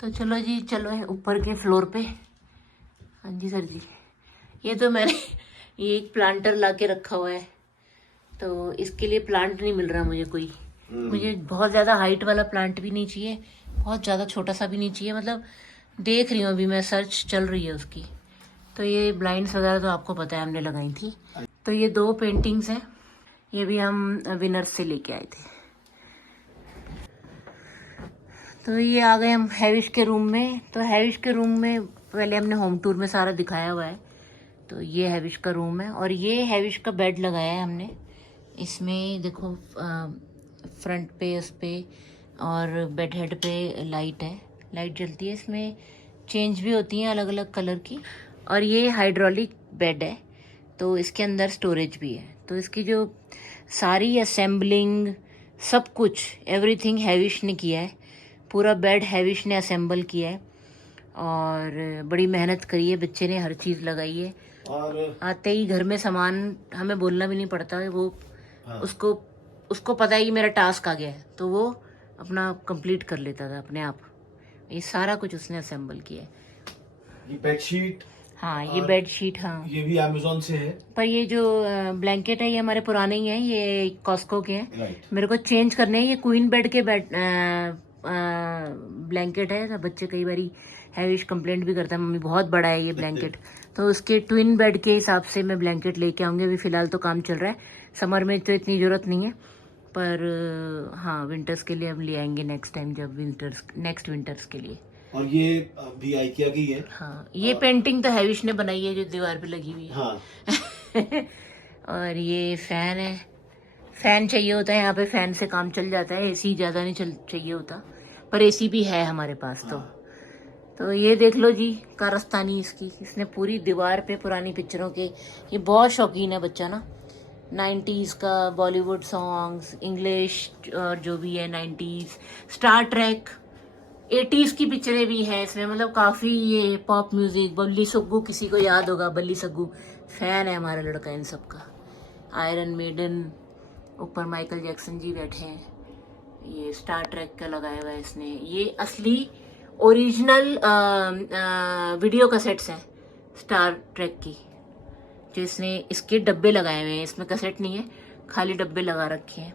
तो चलो जी, चलो है ऊपर के फ्लोर पे। हाँ जी सर जी, ये तो मैंने ये एक प्लांटर ला के रखा हुआ है, तो इसके लिए प्लांट नहीं मिल रहा मुझे कोई। मुझे बहुत ज़्यादा हाइट वाला प्लांट भी नहीं चाहिए, बहुत ज़्यादा छोटा सा भी नहीं चाहिए, मतलब देख रही हूँ अभी मैं, सर्च चल रही है उसकी। तो ये ब्लाइंड्स वगैरह तो आपको पता है हमने लगाई थी। तो ये 2 पेंटिंग्स हैं, ये भी हम विनर्स से लेके आए थे। तो ये आ गए हम हैविश के रूम में। तो हैविश के रूम में पहले हमने होम टूर में सारा दिखाया हुआ है। तो ये हैविश का रूम है और ये हैविश का बेड लगाया है हमने। इसमें देखो फ्रंट पे उस पे और बेड हेड पे लाइट है, लाइट जलती है। इसमें चेंज भी होती हैं अलग अलग कलर की। और ये हाइड्रोलिक बेड है, तो इसके अंदर स्टोरेज भी है। तो इसकी जो सारी असेंबलिंग सब कुछ एवरीथिंग हैविश ने किया है। पूरा बेड हैविश ने असेंबल किया है और बड़ी मेहनत करी है, बच्चे ने हर चीज़ लगाई है। और आते ही घर में सामान हमें बोलना भी नहीं पड़ता है, वो उसको पता है कि मेरा टास्क आ गया है, तो वो अपना कंप्लीट कर लेता था अपने आप। ये सारा कुछ उसने असेंबल किया है। ये बेडशीट, हाँ ये बेडशीट, हाँ ये भी अमेज़न से है। पर ये जो ब्लैंकेट है ये हमारे पुराने ही हैं, ये कॉस्को के हैं। राइट। मेरे को चेंज करने हैं। ये क्वीन बेड के ब्लैंकेट है। तो बच्चे कई बारी हैविश कंप्लेंट भी करता है, मम्मी बहुत बड़ा है ये ब्लैंकेट। तो उसके ट्विन बेड के हिसाब से मैं ब्लैंकेट लेके आऊँगी। अभी फ़िलहाल तो काम चल रहा है, समर में तो इतनी ज़रूरत नहीं है, पर हाँ विंटर्स के लिए अब ले आएंगे नेक्स्ट टाइम, जब नेक्स्ट विंटर्स के लिए। और ये भी आइकिया की है। हाँ ये पेंटिंग तो हैविश ने बनाई है जो दीवार पे लगी हुई है। हाँ। और ये फैन है, फैन चाहिए होता है यहाँ पे, फैन से काम चल जाता है, एसी ज़्यादा नहीं चाहिए होता, पर एसी भी है हमारे पास। तो ये देख लो जी कारस्तानी इसकी, इसने पूरी दीवार पे पुरानी पिक्चरों के, ये बहुत शौकीन है बच्चा ना, 90s का बॉलीवुड सॉन्ग्स, इंग्लिश और जो भी है 90s, स्टार ट्रैक, 80s की पिक्चरें भी हैं इसमें, मतलब काफ़ी ये पॉप म्यूज़िक। बल्ली सग्गू, किसी को याद होगा बल्ली सग्गू, फैन है हमारा लड़का इन सब का। आयरन मेडन, ऊपर माइकल जैक्सन जी बैठे हैं। ये स्टार ट्रैक का लगाया हुआ है इसने। ये असली ओरिजिनल वीडियो कैसेट्स हैं स्टार ट्रैक की, जो इसने इसके डब्बे लगाए हुए हैं, इसमें कैसेट नहीं है, खाली डब्बे लगा रखे हैं।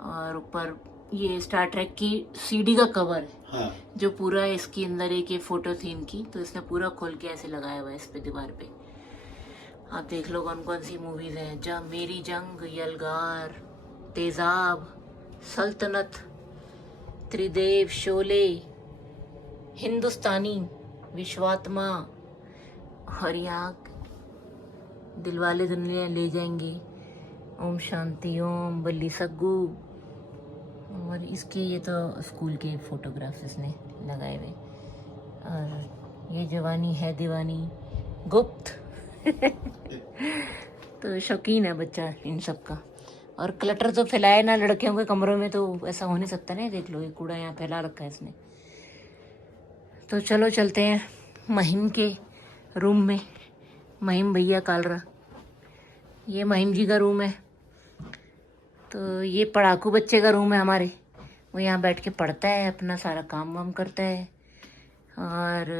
और ऊपर ये स्टार ट्रैक की सीडी का कवर है। हाँ। जो पूरा इसके अंदर एक ये फोटो थी इनकी, तो इसने पूरा खोल के ऐसे लगाया हुआ है इस पे दीवार पे। आप देख लो कौन कौन सी मूवीज हैं, मेरी जंग, यलगार, तेजाब, सल्तनत, त्रिदेव, शोले, हिंदुस्तानी, विश्वात्मा, और यहाँ दिलवाले दुल्हनिया ले जाएंगे, ओम शांति ओम, बल्ली सग्गू। और इसके ये तो स्कूल के फोटोग्राफ्स इसने लगाए हुए। और ये जवानी है दीवानी, गुप्त। तो शौकीन है बच्चा इन सब का। और क्लटर तो फैलाए ना लड़कियों के कमरों में, तो ऐसा हो नहीं सकता ना। देख लो ये कूड़ा यहाँ फैला रखा है इसने। तो चलो चलते हैं महिम के रूम में। महिम भैया कालरा, ये महिम जी का रूम है। तो ये पढ़ाकू बच्चे का रूम है हमारे, वो यहाँ बैठ के पढ़ता है, अपना सारा काम वाम करता है। और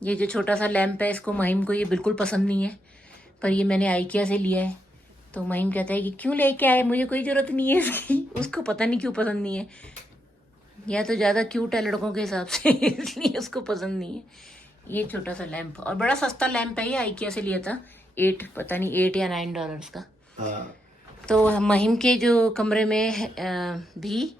ये जो छोटा सा लैंप है, इसको महिम को ये बिल्कुल पसंद नहीं है, पर ये मैंने आइकिया से लिया है। तो महिम कहता है कि क्यों लेके आए, मुझे कोई ज़रूरत नहीं है इसकी। उसको पता नहीं क्यों पसंद नहीं है, या तो ज़्यादा क्यूट है लड़कों के हिसाब से इसलिए उसको पसंद नहीं है। ये छोटा सा लैंप, और बड़ा सस्ता लैंप है, ये आइकिया से लिया था, 8 पता नहीं 8 या 9 डॉलर्स का। हाँ। तो महिम के जो कमरे में भी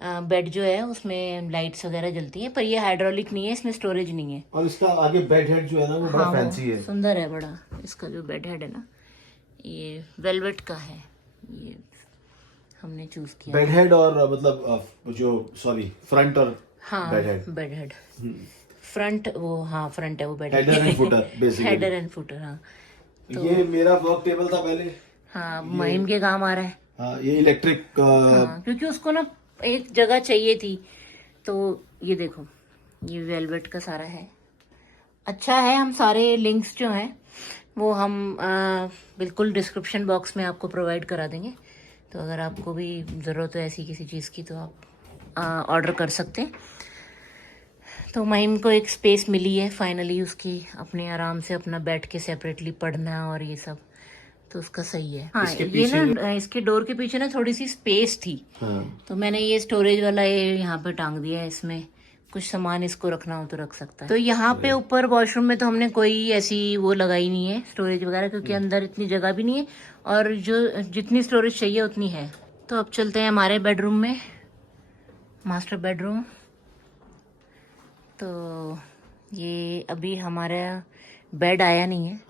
बेड जो है उसमें लाइट्स वगैरह जलती हैं, पर ये हाइड्रोलिक नहीं है, इसमें स्टोरेज नहीं है। और इसका आगे बेड हेड जो है ना, वो बड़ा हाँ, फैंसी है, सुंदर है बड़ा। इसका जो बेड हेड है ना, ये वेलवेट का है, ये हमने चूज किया। बेड हेड और मतलब जो सॉरी फ्रंट और हाँ bed head, bed head front, वो हाँ फ्रंट है वो bed header and footer basically. Header and footer, हाँ। ये मेरा वर्क टेबल था पहले। हाँ महिम के काम आ रहा है। हाँ, ये इलेक्ट्रिक हाँ, क्योंकि उसको ना एक जगह चाहिए थी। तो ये देखो, ये वेलवेट का सारा है, अच्छा है। हम सारे लिंक्स जो हैं वो हम बिल्कुल डिस्क्रिप्शन बॉक्स में आपको प्रोवाइड करा देंगे। तो अगर आपको भी ज़रूरत हो ऐसी किसी चीज़ की, तो आप ऑर्डर कर सकते हैं। तो महिम को एक स्पेस मिली है फाइनली, उसकी अपने आराम से अपना बैठ के सेपरेटली पढ़ना और ये सब, तो उसका सही है। हाँ, इसके ये पीछे ना इसके डोर के पीछे ना थोड़ी सी स्पेस थी, हाँ, तो मैंने ये स्टोरेज वाला ये यहाँ पे टांग दिया है, इसमें कुछ सामान इसको रखना हो तो रख सकता है। तो यहाँ पे ऊपर वॉशरूम में तो हमने कोई ऐसी वो लगाई नहीं है स्टोरेज वगैरह, क्योंकि अंदर इतनी जगह भी नहीं है और जो जितनी स्टोरेज चाहिए उतनी है। तो अब चलते हैं हमारे बेडरूम में, मास्टर बेडरूम। तो ये अभी हमारा बेड आया नहीं है,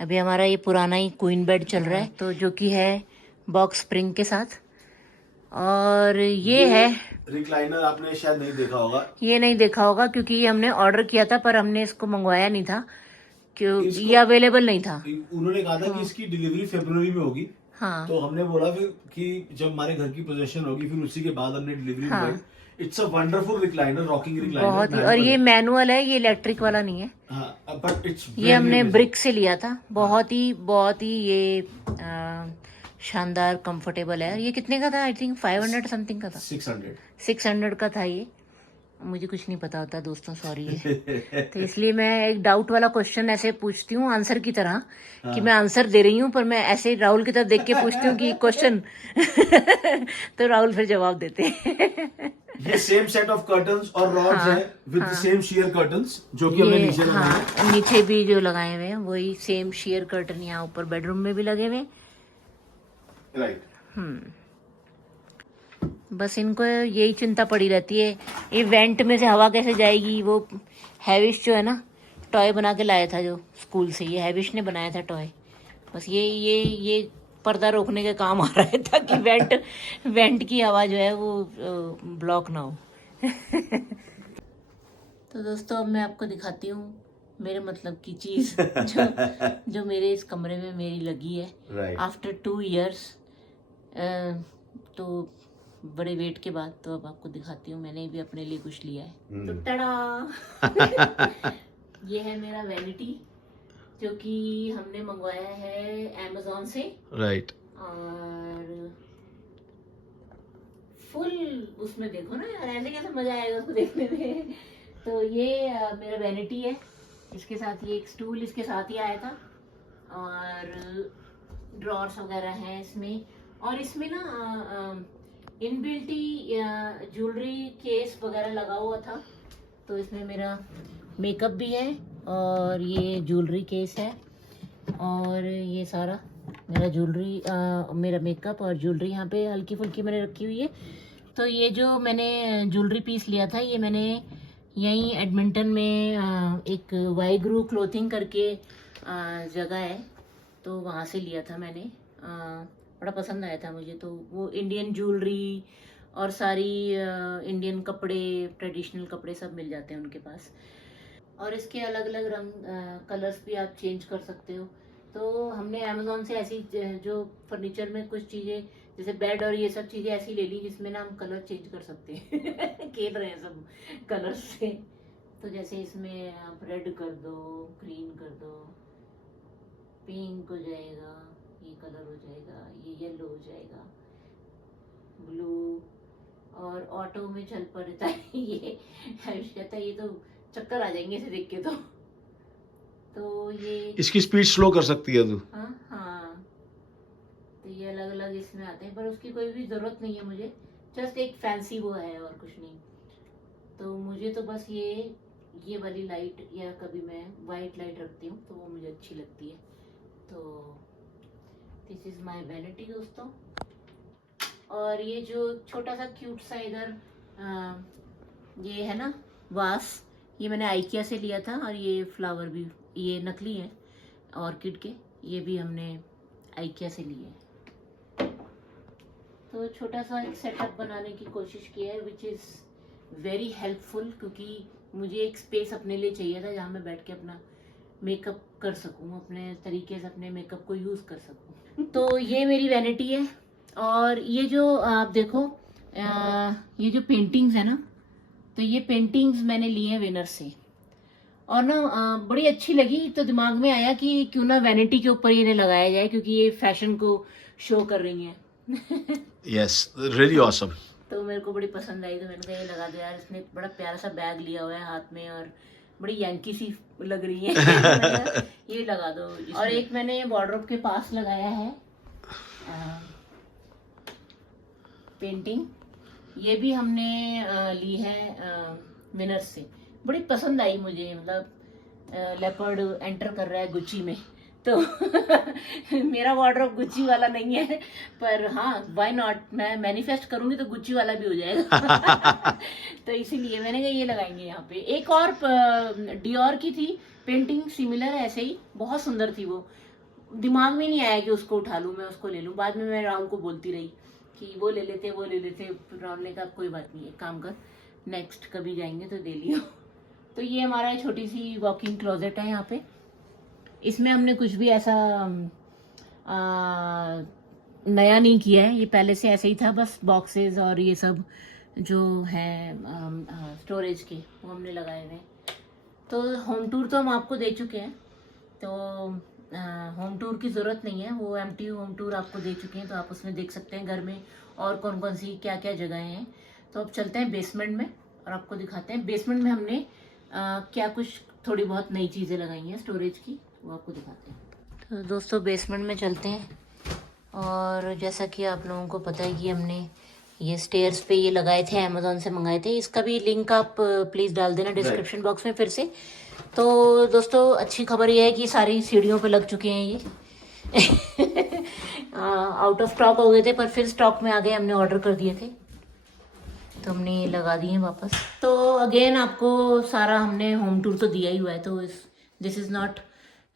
अभी हमारा ये पुराना ही क्वीन बेड चल रहा है, तो जो कि है बॉक्स स्प्रिंग के साथ। और ये है रिक्लाइनर, आपने शायद नहीं देखा होगा। ये नहीं देखा होगा क्योंकि ये हमने ऑर्डर किया था पर हमने इसको मंगवाया नहीं था, क्यों ये अवेलेबल नहीं था। उन्होंने कहा था कि इसकी डिलीवरी फरवरी में होगी। हाँ, तो हमने बोला फिर कि जब हमारे घर की पोजीशन होगी फिर उसी के बाद हमने डिलीवरी मंगाई। It's a wonderful recliner, rocking recliner बहुत ही। और ये मैनुअल है, ये इलेक्ट्रिक वाला नहीं है। हाँ, बट इट्स ये हमने ब्रिक से लिया था, बहुत ही ये शानदार कंफर्टेबल है। ये कितने का था? आई थिंक 500 समथिंग का था, 600 का था ये। मुझे कुछ नहीं पता होता दोस्तों, सॉरी है। तो इसलिए मैं एक डाउट वाला क्वेश्चन ऐसे पूछती हूँ आंसर की तरह, कि मैं आंसर दे रही हूँ पर मैं ऐसे राहुल की तरफ देख के पूछती हूँ कि क्वेश्चन तो राहुल फिर जवाब देते हैं। ये सेम सेट ऑफ कर्टन्स और रॉड्स है with the same share curtains जो कि हमने नीचे लगाए हैं। हाँ, नीचे भी जो लगाए हुए हैं वही सेम शेयर कर्टन यहाँ ऊपर बेडरूम में भी लगे हुए हैं। राइट। बस इनको यही चिंता पड़ी रहती है, ये वेंट में से हवा कैसे जाएगी। वो हैविश जो है ना, टॉय बना के लाया था जो स्कूल से, ये हैविश ने बनाया था टॉय। बस ये पर्दा रोकने के काम आ रहा है ताकि वेंट की हवा जो है वो ब्लॉक ना हो। तो दोस्तों अब मैं आपको दिखाती हूँ मेरे मतलब की चीज जो मेरे इस कमरे में मेरी लगी है आफ्टर 2 years। तो बड़े वेट के बाद तो अब आपको दिखाती हूँ, मैंने भी अपने लिए कुछ लिया है। तो टड़ा ये है मेरा वैनिटी, जो कि हमने मंगवाया है अमेज़न से। राइट। और फुल उसमें देखो ना यार, ऐसे कैसे मजा आएगा उसको देखने में। तो ये मेरा वैनिटी है, इसके साथ ये एक स्टूल इसके साथ ही आया था, और ड्रॉर्स वगैरह हैं इसमें। और इसमें ना इनबिल्ट ही ज्वेलरी केस वगैरह लगा हुआ था, तो इसमें मेरा मेकअप भी है और ये ज्वेलरी केस है, और ये सारा मेरा ज्वेलरी मेरा मेकअप और ज्वेलरी यहाँ पे हल्की फुल्की मैंने रखी हुई है। तो ये जो मैंने ज्वेलरी पीस लिया था, ये मैंने यहीं एडमिंटन में एक वाईग्रू क्लोथिंग करके जगह है, तो वहाँ से लिया था मैंने। बड़ा पसंद आया था मुझे। तो वो इंडियन ज्वेलरी और सारी इंडियन कपड़े, ट्रेडिशनल कपड़े सब मिल जाते हैं उनके पास। और इसके अलग अलग रंग कलर्स भी आप चेंज कर सकते हो। तो हमने अमेज़न से ऐसी जो फर्नीचर में कुछ चीज़ें जैसे बेड और ये सब चीज़ें ऐसी ले ली जिसमें ना हम कलर चेंज कर सकते हैं। खेल रहे हैं सब कलर्स से। तो जैसे इसमें आप रेड कर दो, ग्रीन कर दो, पिंक हो जाएगा, ये कलर हो जाएगा, ये येलो हो जाएगा, ब्लू, और ऑटो में चल पड़ता है। ये कहता है ये तो चक्कर आ जाएंगे इसे देख के। तो ये इसकी स्पीड स्लो कर सकती है तू। हाँ, तो ये अलग अलग इसमें आते हैं, पर उसकी कोई भी जरूरत नहीं है मुझे, जस्ट एक फैंसी वो है और कुछ नहीं। तो मुझे तो बस ये वाली लाइट, या कभी मैं वाइट लाइट रखती हूँ तो वो मुझे अच्छी लगती है। तो दिस इज माय वैनिटी दोस्तों। और ये जो छोटा सा क्यूट सा इधर ये है ना वास, ये मैंने आइकिया से लिया था। और ये फ्लावर भी ये नकली है ऑर्किड के, ये भी हमने आइकिया से लिए हैं। तो छोटा सा एक सेटअप बनाने की कोशिश की है, विच इज़ वेरी हेल्पफुल, क्योंकि मुझे एक स्पेस अपने लिए चाहिए था जहाँ मैं बैठ के अपना मेकअप कर सकूँ, अपने तरीके से अपने मेकअप को यूज़ कर सकूँ। तो ये मेरी वैनिटी है। और ये जो आप देखो ये जो पेंटिंग्स है ना, तो ये पेंटिंग्स मैंने ली हैं विनर से, और ना बड़ी अच्छी लगी। तो दिमाग में आया कि क्यों ना वैनिटी के ऊपर ये लगाया जाए, क्योंकि ये फैशन को शो कर रही हैं। Yes, really awesome. तो मेरे को बड़ी पसंद आई, तो मैंने कहा ये लगा दो यार। इसने बड़ा प्यारा सा बैग लिया हुआ है हाथ में और बड़ी यंकी सी लग रही है। तो मैंने कहा, ये लगा दो। और एक मैंने वार्डरोब के पास लगाया है पेंटिंग। ये भी हमने ली है विनर्स से। बड़ी पसंद आई मुझे, मतलब लेपर्ड एंटर कर रहा है गुच्ची में, तो मेरा वार्डरोब गुच्ची वाला नहीं है, पर हाँ व्हाई नॉट, मैं मैनिफेस्ट करूंगी तो गुच्ची वाला भी हो जाएगा। तो इसीलिए मैंने कहा ये लगाएंगे यहाँ पे। एक और डियोर की थी पेंटिंग सिमिलर ऐसे ही, बहुत सुंदर थी वो। दिमाग में नहीं आया कि उसको उठा लूं, मैं उसको ले लूं। बाद में मैं राहुल को बोलती रही कि वो ले लेते वो ले लेते। राहुल ने कहा कोई बात नहीं, एक काम कर, नेक्स्ट कभी जाएंगे तो दे लियो। तो ये हमारा छोटी सी वॉकिंग क्लोजेट है यहाँ पे। इसमें हमने कुछ भी ऐसा नया नहीं किया है, ये पहले से ऐसे ही था। बस बॉक्सेस और ये सब जो है स्टोरेज के, वो हमने लगाए हुए हैं। तो होम टूर तो हम आपको दे चुके हैं, तो होम टूर की ज़रूरत नहीं है, वो एम्प्टी होम टूर आपको दे चुके हैं। तो आप उसमें देख सकते हैं घर में और कौन कौन सी क्या क्या जगहें हैं। तो अब चलते हैं बेसमेंट में और आपको दिखाते हैं बेसमेंट में हमने क्या कुछ थोड़ी बहुत नई चीज़ें लगाई हैं स्टोरेज की, वो आपको दिखाते हैं। तो दोस्तों बेसमेंट में चलते हैं। और जैसा कि आप लोगों को पता है कि हमने ये स्टेयर्स पे ये लगाए थे, अमेजोन से मंगाए थे। इसका भी लिंक आप प्लीज़ डाल देना डिस्क्रिप्शन बॉक्स में फिर से। तो दोस्तों अच्छी खबर ये है कि सारी सीढ़ियों पे लग चुके हैं ये। आउट ऑफ स्टॉक हो गए थे, पर फिर स्टॉक में आ गए, हमने ऑर्डर कर दिए थे, तो हमने ये लगा दिए वापस। तो अगेन आपको सारा हमने होम टूर तो दिया ही हुआ है, तो this is not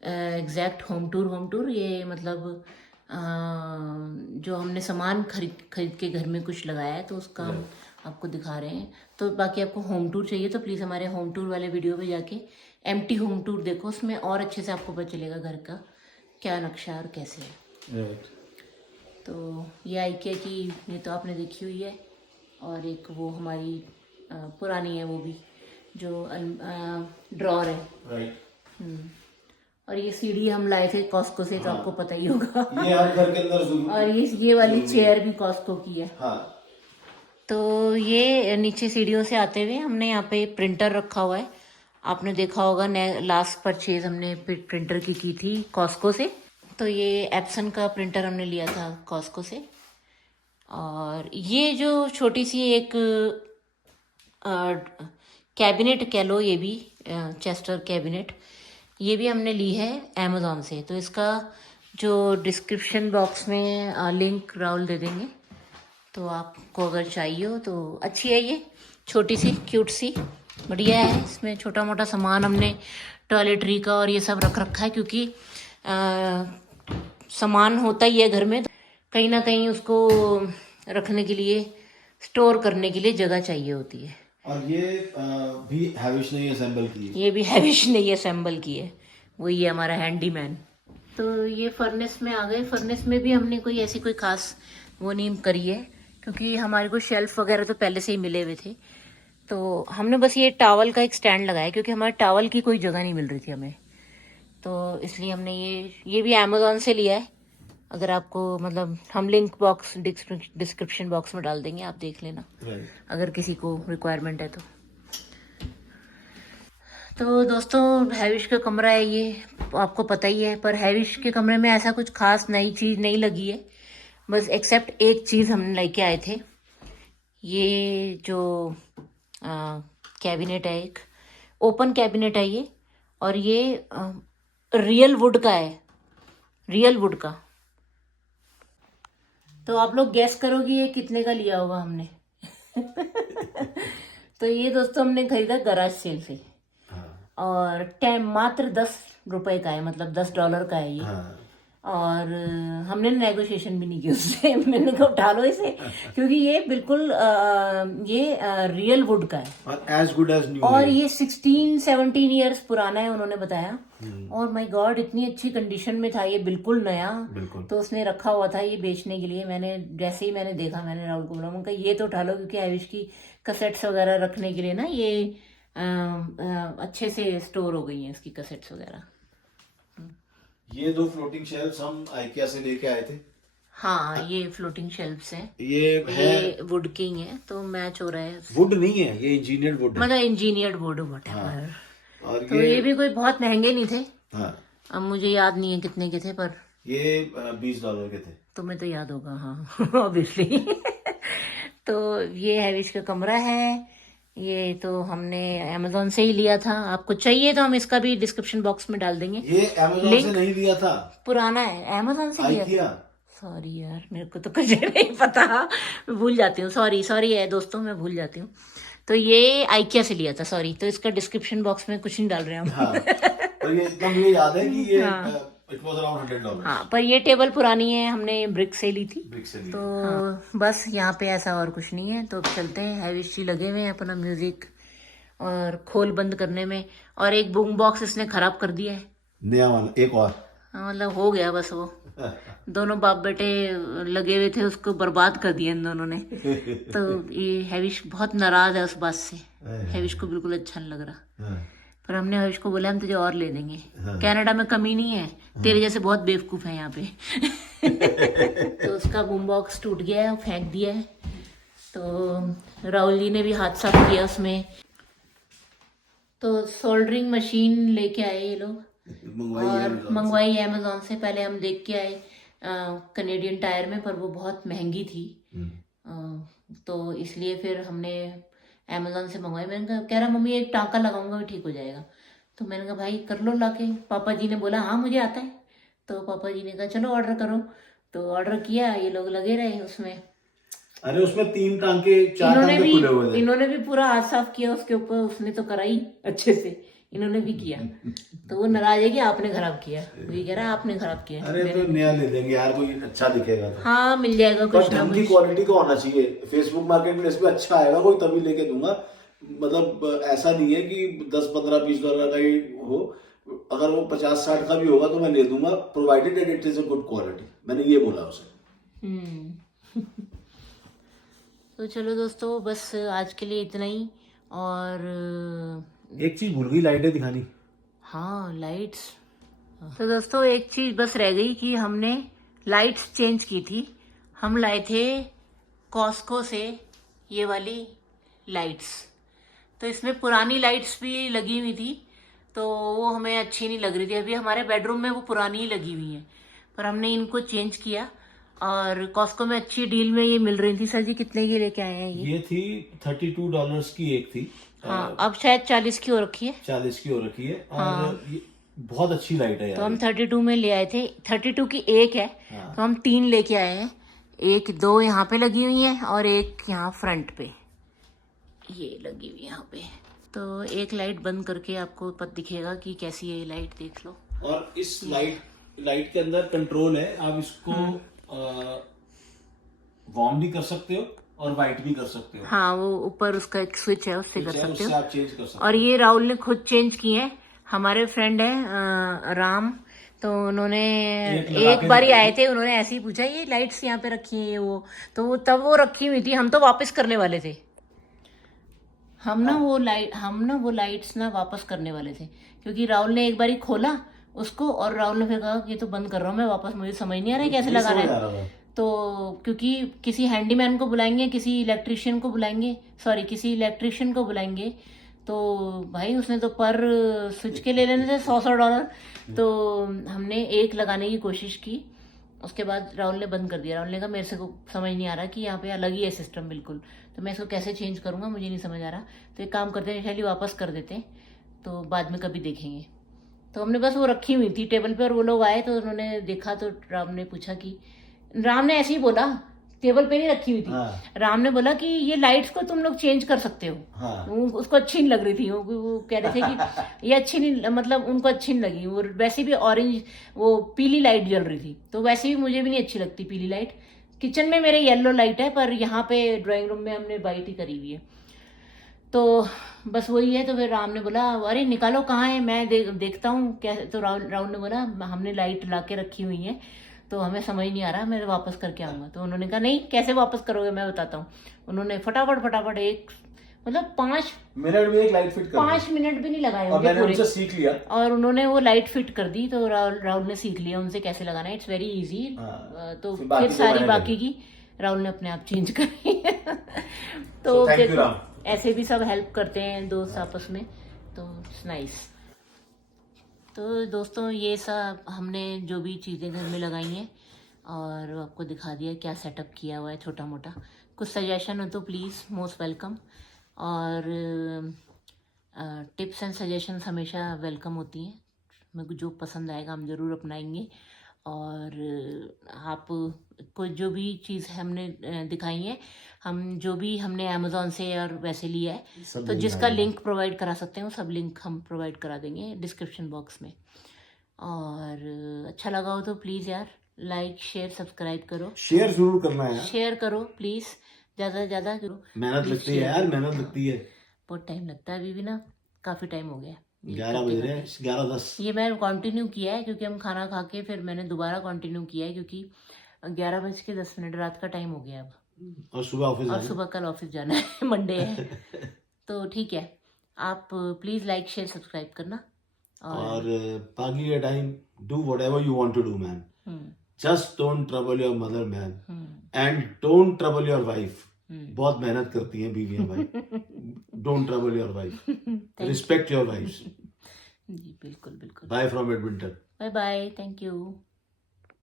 exact home tour. ये मतलब जो हमने सामान खरीद के घर में कुछ लगाया है, तो उसका हम आपको दिखा रहे हैं। तो बाकी आपको होम टूर चाहिए तो प्लीज़ हमारे होम टूर वाले वीडियो पे जाके एम्प्टी होम टूर देखो, उसमें और अच्छे से आपको पता चलेगा घर का क्या नक्शा और कैसे है। तो ये आइकिया की, ये तो आपने देखी हुई है, और एक वो हमारी पुरानी है वो भी, जो ड्रॉर है। और ये सीढ़ी हम लाए थे कॉस्को से, तो आपको पता ही होगा। ये आप घर के अंदर और ये वाली चेयर भी कॉस्को की है। हाँ। तो ये नीचे सीढ़ियों से आते हुए हमने यहाँ पे प्रिंटर रखा हुआ है। आपने देखा होगा लास्ट परचेज हमने प्रिंटर की थी कॉस्को से। तो ये एप्सन का प्रिंटर हमने लिया था कॉस्को से। और ये जो छोटी सी एक कैबिनेट कह लो, ये भी चेस्टर कैबिनेट, ये भी हमने ली है अमेज़ॉन से। तो इसका जो डिस्क्रिप्शन बॉक्स में लिंक राहुल दे देंगे, तो आपको अगर चाहिए हो तो। अच्छी है ये, छोटी सी क्यूट सी, बढ़िया है। इसमें छोटा मोटा सामान हमने टॉयलेटरी का और ये सब रख रखा है, क्योंकि सामान होता ही है घर में, कहीं ना कहीं उसको रखने के लिए, स्टोर करने के लिए जगह चाहिए होती है। और ये भी हैविश ने असेंबल की है। ये भी हैविश ने ये असेंबल की है, वही है हमारा हैंडीमैन। तो ये फर्नेस में आ गए। फर्नेस में भी हमने कोई ऐसी कोई खास वो नहीं करी है, क्योंकि हमारे को शेल्फ वगैरह तो पहले से ही मिले हुए थे। तो हमने बस ये टावल का एक स्टैंड लगाया, क्योंकि हमारे टावल की कोई जगह नहीं मिल रही थी हमें, तो इसलिए हमने ये भी अमेज़ॉन से लिया है। अगर आपको मतलब हम लिंक बॉक्स डिस्क्रिप्शन बॉक्स में डाल देंगे, आप देख लेना अगर किसी को रिक्वायरमेंट है तो। तो दोस्तों हैविश का कमरा है ये, आपको पता ही है, पर हैविश के कमरे में ऐसा कुछ खास नई चीज़ नहीं लगी है, बस एक्सेप्ट एक चीज़ हम लेके आए थे। ये जो कैबिनेट है, एक ओपन कैबिनेट है ये, और ये रियल वुड का है, रियल वुड का। तो आप लोग गैस करोगे ये कितने का लिया होगा हमने। तो ये दोस्तों हमने खरीदा गराज सेल से, और मात्र 10 रुपए का है, मतलब $10 का है ये। और हमने नेगोशिएशन भी नहीं की उससे। मैंने कहा उठा लो इसे, क्योंकि ये बिल्कुल रियल वुड का है, एज गुड एज न्यू। और ये 16-17 ईयर्स पुराना है उन्होंने बताया। और माय गॉड, इतनी अच्छी कंडीशन में था ये, बिल्कुल नया। तो उसने रखा हुआ था ये बेचने के लिए। मैंने जैसे ही मैंने देखा, मैंने राहुल को बोला, उनका ये तो उठा लो, क्योंकि हैविश की कैसेट्स वगैरह रखने के लिए ना ये अच्छे से स्टोर हो गई हैं इसकी कैसेट्स वगैरह। ये 2 फ्लोटिंग शेल्फ्स हम आइकिया से लेके आए थे। हाँ ये फ्लोटिंग शेल्फ्स हैं, ये है ये वुड की ही है, तो मैच हो रहा है, वुड नहीं है, ये इंजीनियर्ड वुड है। मतलब इंजीनियर्ड वुड व्हाटएवर। और तो ये भी कोई बहुत महंगे नहीं थे, हाँ अब मुझे याद नहीं है कितने के थे, पर ये $20 के थे। तुम्हें तो याद होगा, हाँ ऑब्वियसली। तो ये हैविश का कमरा है, ये तो हमने अमेजोन से ही लिया था। आपको चाहिए तो हम इसका भी डिस्क्रिप्शन बॉक्स में डाल देंगे। ये अमेजोन लिंक से नहीं लिया था, पुराना है, अमेजोन से लिया था। IKEA। सॉरी यार, मेरे को तो कुछ नहीं पता, मैं भूल जाती हूँ, सॉरी सॉरी है दोस्तों, मैं भूल जाती हूँ। तो ये आइकिया से लिया था, सॉरी, तो इसका डिस्क्रिप्शन बॉक्स में कुछ नहीं डाल रहे हम। हाँ पर ये इतना मुझे याद है कि ये हाँ। It was around $100। हाँ, पर ये टेबल पुरानी है, हमने ब्रिक से ली थी। ब्रिक से तो लिया। हाँ, बस यहाँ पे ऐसा और कुछ नहीं है। तो अब चलते हैं, हैविश जी लगे हुए हैं अपना म्यूजिक और खोल बंद करने में, और एक बूम बॉक्स इसने खराब कर दिया है। नया वाला एक और। हाँ, मतलब हो गया बस, वो दोनों बाप बेटे लगे हुए थे, उसको बर्बाद कर दिया इन दोनों ने। तो ये हैविश बहुत नाराज है उस बात से, हैविश को बिल्कुल अच्छा नहीं लग रहा। पर हमने हैविश को बोला हम तुझे और ले देंगे, कनाडा में कमी नहीं है, तेरे जैसे बहुत बेवकूफ है यहाँ पे। तो उसका बूम बॉक्स टूट गया है, फेंक दिया है। तो राहुल जी ने भी हाथ साफ किया उसमें। तो सोल्डरिंग मशीन लेके आए ये लोग, और मंगवाई अमेजोन से। पहले हम देख के आए कनेडियन टायर में, पर वो बहुत महंगी थी, तो इसलिए फिर हमने अमेजोन से मंगवाई। मैंने कहा, कह रहा मम्मी एक टाँका लगाऊंगा भी ठीक हो जाएगा। तो मैंने कहा भाई कर लो लाके। पापा जी ने बोला हाँ मुझे आता है, तो पापा जी ने कहा चलो ऑर्डर करो। तो ऑर्डर किया, ये लोग लगे रहे उसमें। अरे उसमें 3 टांके 4 टांके खुले हुए थे। इन्होंने भी पूरा हाथ साफ किया उसके ऊपर, उसने तो कराई अच्छे से, इन्होंने भी किया। तो वो नाराज है कि आपने खराब किया, वो कह रहा आपने खराब किया। अरे तो नया ले देंगे यार, कोई अच्छा दिखेगा तो। हाँ मिल जाएगा पर कुछ ना ढंग की कुछ। क्वालिटी का होना चाहिए। फेसबुक मार्केट प्लेस पे अच्छा आएगा कोई तभी लेके दूंगा, मतलब ऐसा नहीं है कि 10 15 $20 का ही हो। अगर वो 50-60 का भी होगा तो मैं ले दूंगा, provided it is a good quality. मैंने ये बोला उसे। तो चलो दोस्तों, बस आज के लिए इतना ही। और एक चीज भूल गई, लाइटें दिखानी। हाँ लाइट्स, तो दोस्तों एक चीज बस रह गई कि हमने लाइट्स चेंज की थी। हम लाए थे कॉस्को से ये वाली लाइट्स, तो इसमें पुरानी लाइट्स भी लगी हुई थी, तो वो हमें अच्छी नहीं लग रही थी। अभी हमारे बेडरूम में वो पुरानी ही लगी हुई है, पर हमने इनको चेंज किया, और कॉस्को में अच्छी डील में ये मिल रही थी। सर जी कितने की लेके आए हैं ये थी $32 की एक थी। हाँ, अब शायद 40 की हो रखी है। 40 की हो रखी है, और ये बहुत अच्छी लाइट है यार। तो हम 32 में ले आए थे, 32 की एक है। हाँ। तो हम 3 लेके आए हैं, एक 2 यहाँ पे लगी हुई है, और एक यहाँ फ्रंट पे ये लगी हुई है यहाँ पे। तो एक लाइट बंद करके आपको पता दिखेगा कि कैसी है ये लाइट, देख लो। और इस लाइट के अंदर कंट्रोल है, आप इसको वार्म भी कर सकते हो और वाइट भी कर सकते हो। हाँ, वो ऊपर उसका एक स्विच है, उससे कर सकते उससे हो। आप चेंज कर सकते हो। और ये राहुल ने खुद चेंज किए हैं, हमारे फ्रेंड है राम, तो उन्होंने एक बार ही आए थे, उन्होंने ऐसे ही पूछा ये लाइट्स यहाँ पे रखी हैं ये वो, तो वो तब वो रखी हुई थी, हम तो वापस करने वाले थे। हम ना वो लाइट्स ना वापस करने वाले थे, क्योंकि राहुल ने एक बार ही खोला उसको, और राहुल ने फिर कहा ये तो बंद कर रहा हूँ मैं वापस, मुझे समझ नहीं आ रहा है कैसे लगाना है। तो क्योंकि किसी हैंडीमैन को बुलाएंगे, किसी इलेक्ट्रिशियन को बुलाएंगे, तो भाई उसने तो पर स्विच के ले लेने थे $100। तो हमने एक लगाने की कोशिश की, उसके बाद राहुल ने बंद कर दिया। राहुल ने कहा मेरे से को समझ नहीं आ रहा कि यहाँ पे अलग ही है सिस्टम बिल्कुल, तो मैं इसको कैसे चेंज करूँगा, मुझे नहीं समझ आ रहा। तो एक काम करते हैं, शैली वापस कर देते हैं, तो बाद में कभी देखेंगे। तो हमने बस वो रखी हुई थी टेबल पे, और वो लोग आए तो उन्होंने देखा, तो राम ने पूछा कि, राम ने ऐसे ही बोला, टेबल पे नहीं रखी हुई थी। हाँ। राम ने बोला कि ये लाइट्स को तुम लोग चेंज कर सकते हो। हाँ। उसको अच्छी नहीं लग रही थी, वो कह रहे थे कि ये अच्छी नहीं, मतलब उनको अच्छी नहीं लगी। वो वैसे भी ऑरेंज, वो पीली लाइट जल रही थी, तो वैसे भी मुझे भी नहीं अच्छी लगती पीली लाइट। किचन में मेरे येलो लाइट है, पर यहाँ पे ड्राइंग रूम में हमने वाइट ही करी हुई है। तो बस वही है। तो फिर राम ने बोला अरे निकालो कहाँ है, मैं देखता हूँ क्या। तो राहुल ने बोला हमने लाइट ला के रखी हुई है, तो हमें समझ नहीं आ रहा, मैं वापस करके आऊँगा। तो उन्होंने कहा नहीं कैसे वापस करोगे, मैं बताता हूँ। उन्होंने फटाफट एक मतलब 5 मिनट में एक लाइट फिट कर 5 मिनट भी नहीं लगाए और होंगे मैंने पूरे, उनसे सीख लिया। और उन्होंने वो लाइट फिट कर दी। तो राहुल ने सीख लिया उनसे कैसे लगाना है, इट्स वेरी इजी। हाँ, तो फिर बाकी फिर तो सारी मैंने बाकी लगी। की राहुल ने अपने आप चेंज करी। तो So, thank you, देखो राम। ऐसे भी सब हेल्प करते हैं दोस्त आपस में, तो इट्स नाइस। तो दोस्तों ये सब हमने जो भी चीज़ें घर में लगाई हैं और आपको दिखा दिया क्या सेटअप किया हुआ है छोटा मोटा। कुछ सजेशन हो तो प्लीज़ मोस्ट वेलकम, और टिप्स एंड सजेशंस हमेशा वेलकम होती हैं। मेरे को जो पसंद आएगा हम ज़रूर अपनाएंगे। और आप को जो भी चीज़ हमने दिखाई है, हम जो भी हमने अमेज़ोन से और वैसे लिया है, सब तो लिंक जिसका आएगा। लिंक प्रोवाइड करा सकते हैं वो सब लिंक हम प्रोवाइड करा देंगे डिस्क्रिप्शन बॉक्स में। और अच्छा लगा हो तो प्लीज़ यार लाइक शेयर सब्सक्राइब करो, शेयर जरूर करना है यार, शेयर करो प्लीज़, ज़्यादा से ज़्यादा करो। मेहनत Please लगती है share यार, करो। मेहनत लगती है। बहुत टाइम लगता है, अभी भी ना काफ़ी टाइम हो गया ये 11 करते बज रहे हैं, करते। 11:10। ये मैं कंटिन्यू किया है क्योंकि हम खाना खा के फिर मैंने दोबारा कंटिन्यू किया है, क्योंकि 11:10 रात का टाइम हो गया अब, और सुबह ऑफिस और जाना। सुबह कल ऑफिस जाना है, मंडे है। तो ठीक है, आप प्लीज़ लाइक शेयर सब्सक्राइब करना। और बाकी का time do whatever you want to do man, hmm, just don't trouble your mother man, hmm, and don't trouble your wife. Hmm. बहुत मेहनत करती हैं बीवियां भाई। Don't trouble your wife, respect your wifes. जी बिल्कुल बिल्कुल। Bye from Edmonton. Bye bye, thank you.